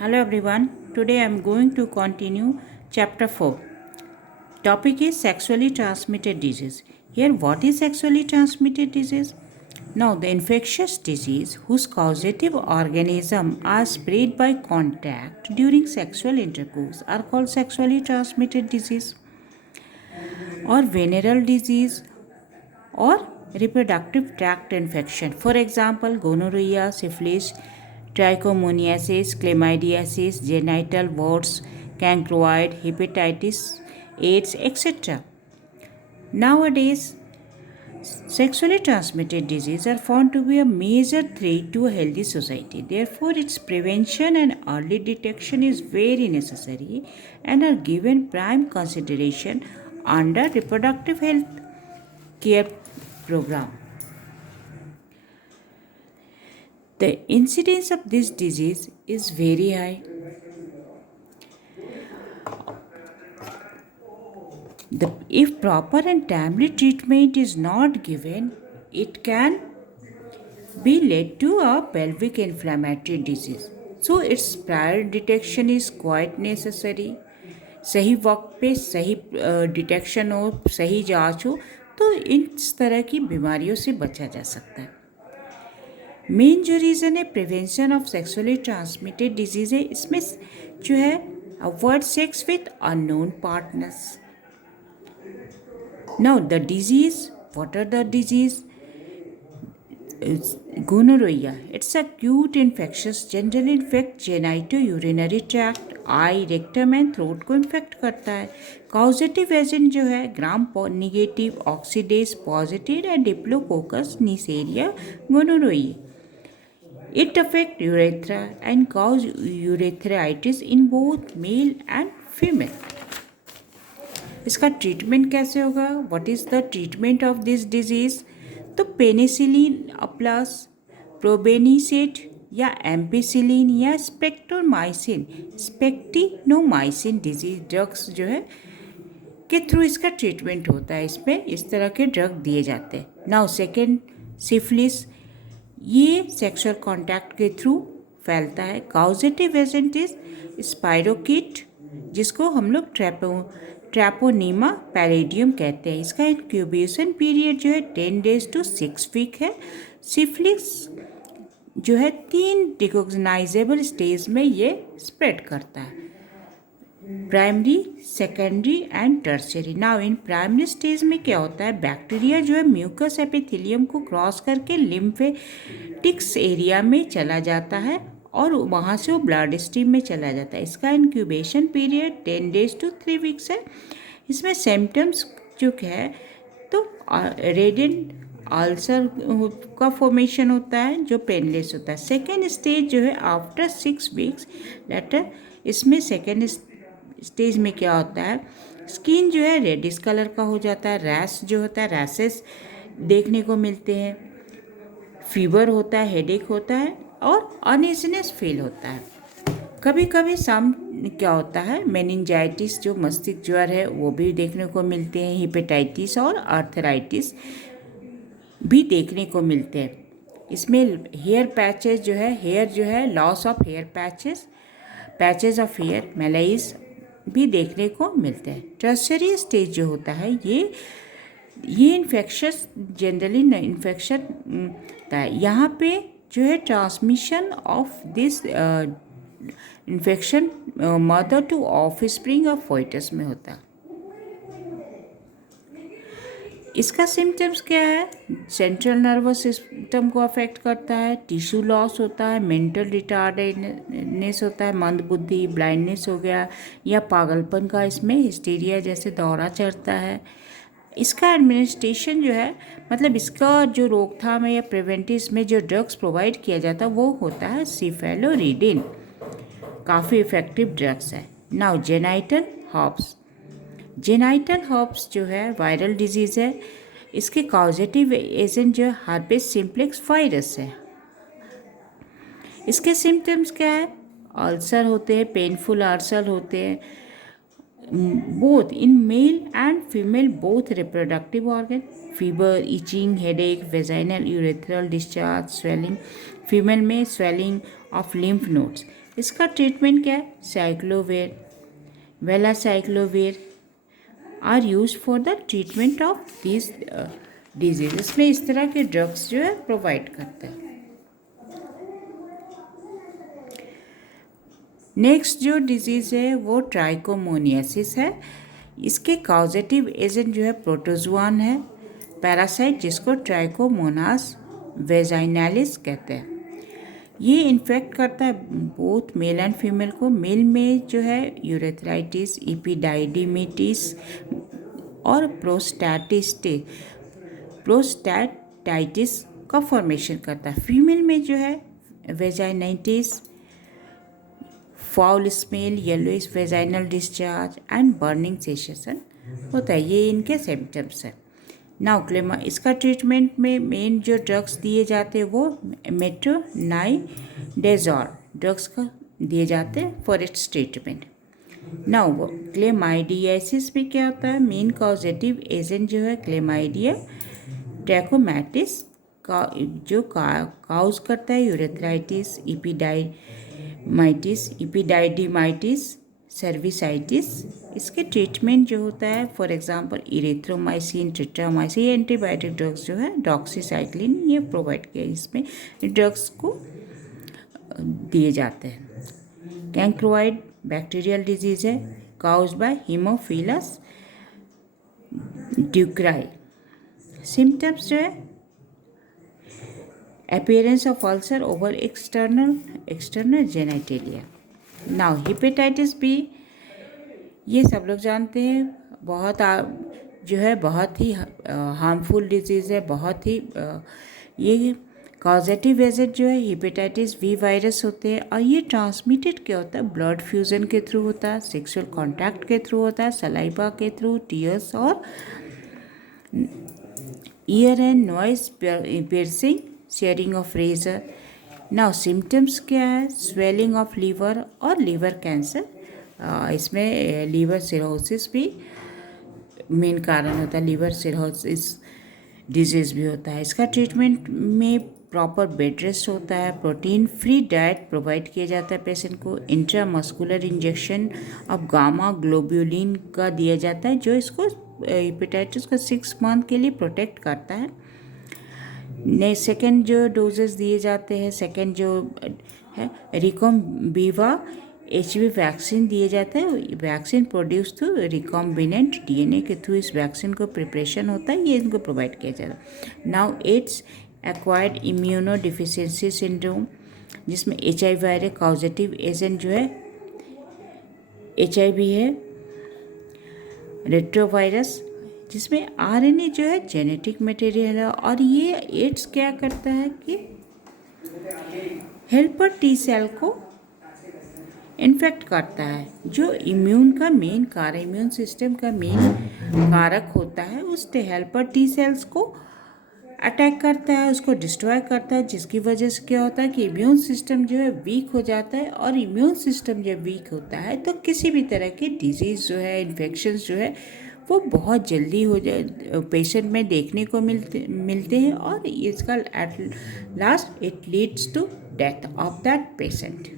Hello everyone. Today I am going to continue chapter 4. Topic is sexually transmitted disease. Here what is sexually transmitted disease? Now the infectious disease whose causative organism are spread by contact during sexual intercourse are called sexually transmitted disease or venereal disease or reproductive tract infection. For example, gonorrhea, syphilis, trichomoniasis, chlamydiasis, genital warts, chancroid, hepatitis, AIDS, etc. Nowadays, sexually transmitted diseases are found to be a major threat to a healthy society. Therefore, its prevention and early detection is very necessary and are given prime consideration under reproductive health care program. The incidence of this disease is very high. If proper and timely treatment is not given, it can be led to a pelvic inflammatory disease. So its prior detection is quite necessary. सही वक्त पे सही detection हो, सही जांच हो तो इस तरह की बीमारियों से बचा जा सकता है. मेन जो रीज़न है prevention of sexually transmitted disease है, इसमें जो है avoid sex with unknown partners. Now the disease, what are the disease? Gonorrhea. It's a acute infectious, generally infect genito-urinary tract, eye, rectum and throat को infect करता है. Causative agent जो है gram negative, oxidase positive and diplococcus Neisseria gonorrhoeae. It affects urethra and cause urethritis in both male and female. इसका treatment कैसे होगा? What is the treatment of this disease? तो penicillin plus प्रोबेनिसेट या ampicillin या स्पेक्टिनोमाइसिन disease drugs जो है के through इसका ट्रीटमेंट होता है. इसमें इस तरह के ड्रग दिए जाते हैं. Now second, syphilis. ये सेक्सुअल कॉन्टैक्ट के थ्रू फैलता है. कॉजेटिव एजेंट इज स्पाइरोकीट, जिसको हम लोग ट्रैपोनीमा पैलेडियम कहते हैं. इसका इंक्यूबेशन पीरियड जो है 10 days to 6 weeks है. सिफिलिस जो है 3 रिकॉग्नाइजेबल स्टेज में ये स्प्रेड करता है: primary, secondary and tertiary. Now in primary stage में क्या होता है? बैक्टीरिया जो है म्यूकस एपिथेलियम को क्रॉस करके लिम्फेटिक्स एरिया में चला जाता है और वहाँ से वो ब्लड स्ट्रीम में चला जाता है. इसका incubation period 10 days to 3 weeks है. इसमें सिम्टम्स जो है तो रेडिएंट अल्सर का फॉर्मेशन होता है जो पेनलेस होता है. सेकेंड स्टेज जो है आफ्टर 6 weeks लेटर, इसमें सेकेंड स्टेज में क्या होता है? स्किन जो है रेडिश कलर का हो जाता है. रैश जो होता है, रैशेस देखने को मिलते हैं. फीवर होता है, हेडेक होता है और अनइजीनेस फील होता है. कभी कभी क्या होता है? मेनिंजाइटिस जो मस्तिष्क ज्वर है वो भी देखने को मिलते हैं. हिपेटाइटिस और आर्थराइटिस भी देखने को मिलते हैं. इसमें हेयर पैचेस जो है loss of hair patches of hair मेलाइज भी देखने को मिलते हैं. टर्शियरी स्टेज जो होता है ये इन्फेक्शस जनरली इन्फेक्शन होता है. यहाँ पे जो है transmission of this infection mother to offspring of foetus में होता है. इसका सिम्टम्स क्या है? सेंट्रल नर्वस सिस्टम को अफेक्ट करता है. टिश्यू लॉस होता है, मेंटल रिटार्डेडनेस होता है, मंदबुद्धि, ब्लाइंडनेस हो गया या पागलपन का इसमें हिस्टीरिया जैसे दौरा चढ़ता है. इसका एडमिनिस्ट्रेशन जो है मतलब इसका जो रोकथाम है या प्रिवेंटिव में जो ड्रग्स प्रोवाइड किया जाता है वो होता है सिफेलोरिडिन. काफ़ी इफ़ेक्टिव ड्रग्स है. नाउ जेनाइटल हर्प्स जो है वायरल डिजीज़ है. इसके कॉजेटिव एजेंट जो है हर्पेस सिम्प्लेक्स वायरस है. इसके सिम्टम्स क्या है? अल्सर होते हैं, पेनफुल अल्सर होते हैं, both in male and female both reproductive organ. Fever, itching, headache, vaginal urethral discharge, swelling. Female में swelling of lymph nodes. इसका ट्रीटमेंट क्या है? Acyclovir, valacyclovir are use for the treatment of this disease. इसमें इस तरह के drugs जो है प्रोवाइड करते हैं। नेक्स्ट जो डिजीज़ है वो ट्राइकोमोनियासिस है। इसके कॉजेटिव एजेंट जो है प्रोटोजुआन है, पैरासाइट जिसको ट्राइकोमोनास वेजाइनालिस कहते हैं। ये इन्फेक्ट करता है बोथ मेल एंड फीमेल को। मेल में जो है यूरेथ्राइटिस, इपिडाइडिमिटिस और प्रोस्टैटाइटिस का फॉर्मेशन करता है। फीमेल में जो है vaginitis, foul smell, yellowish vaginal discharge and burning sensation होता है। ये इनके सिम्टम्स हैं। नाउ इसका ट्रीटमेंट में मेन जो ड्रग्स दिए जाते हैं वो मेट्रोनाइडेजोल ड्रग्स का दिए जाते हैं फॉर इट्स ट्रीटमेंट। नाउ वो क्लेमाइडियासिस भी क्या होता है? मेन कॉजेटिव एजेंट जो है क्लेमाइडिया ट्रैकोमैटिस का जो काउज करता है यूरेथ्राइटिस, इपिडाइडिमाइटिस, सर्विसाइटिस। इसके ट्रीटमेंट जो होता है फॉर एग्जांपल इरिथ्रोमाइसिन, ट्रिट्रामाइसिन, ये एंटीबायोटिक ड्रग्स जो है डॉक्सीसाइक्लिन ये प्रोवाइड किया, इसमें ड्रग्स को दिए जाते हैं। कैंक्रोइड बैक्टीरियल डिजीज है काउज्ड बाय हीमोफिलस ड्यूक्राई। सिम्टम्स जो है appearance of ulcer over external genitalia. Now hepatitis B ये सब लोग जानते हैं, जो है बहुत ही हार्मफुल डिजीज़ है, बहुत ही ये कॉजेटिव एजेंट जो है हेपेटाइटिस बी वायरस होते हैं और ये ट्रांसमिटेड क्या होता है? ब्लड फ्यूजन के थ्रू होता है, सेक्सुअल कॉन्टैक्ट के थ्रू होता है, सलाइवा के थ्रू, टीयर्स और ear and nose piercing, sharing of razor. Now symptoms क्या है? स्वेलिंग ऑफ लीवर और लीवर कैंसर। इसमें लीवर सिरोसिस भी मेन कारण होता है, लीवर सिरोसिस डिजीज़ भी होता है। इसका ट्रीटमेंट में प्रॉपर बेड रेस्ट होता है, प्रोटीन फ्री डाइट प्रोवाइड किया जाता है पेशेंट को, intramuscular injection of gamma globulin का दिया जाता है जो इसको हेपेटाइटिस को 6 मंथ के लिए प्रोटेक्ट करता है। सेकेंड जो डोजेस दिए जाते हैं, सेकेंड जो है रिकॉम्बिवा HB वैक्सीन दिए जाता है। Vaccine produce through recombinant DNA के थ्रू इस वैक्सीन को प्रिपरेशन होता है, ये इनको प्रोवाइड किया जाता है। Now ads acquired immuno deficiency syndrome जिसमें HIV वायरस कॉजेटिव एजेंट जो है HIV है, रेट्रोवायरस जिसमें RNA जो है जेनेटिक मटेरियल है और ये एड्स क्या करता है कि हेल्पर T सेल को इन्फेक्ट करता है, जो इम्यून सिस्टम का मेन कारक होता है, उस हेल्पर T सेल्स को अटैक करता है, उसको डिस्ट्रॉय करता है, जिसकी वजह से क्या होता है कि इम्यून सिस्टम जो है वीक हो जाता है और इम्यून सिस्टम जब वीक होता है तो किसी भी तरह के डिजीज़ जो है, इन्फेक्शंस जो है वो बहुत जल्दी पेशेंट में देखने को मिलते हैं और इसका at last it leads to death of that patient.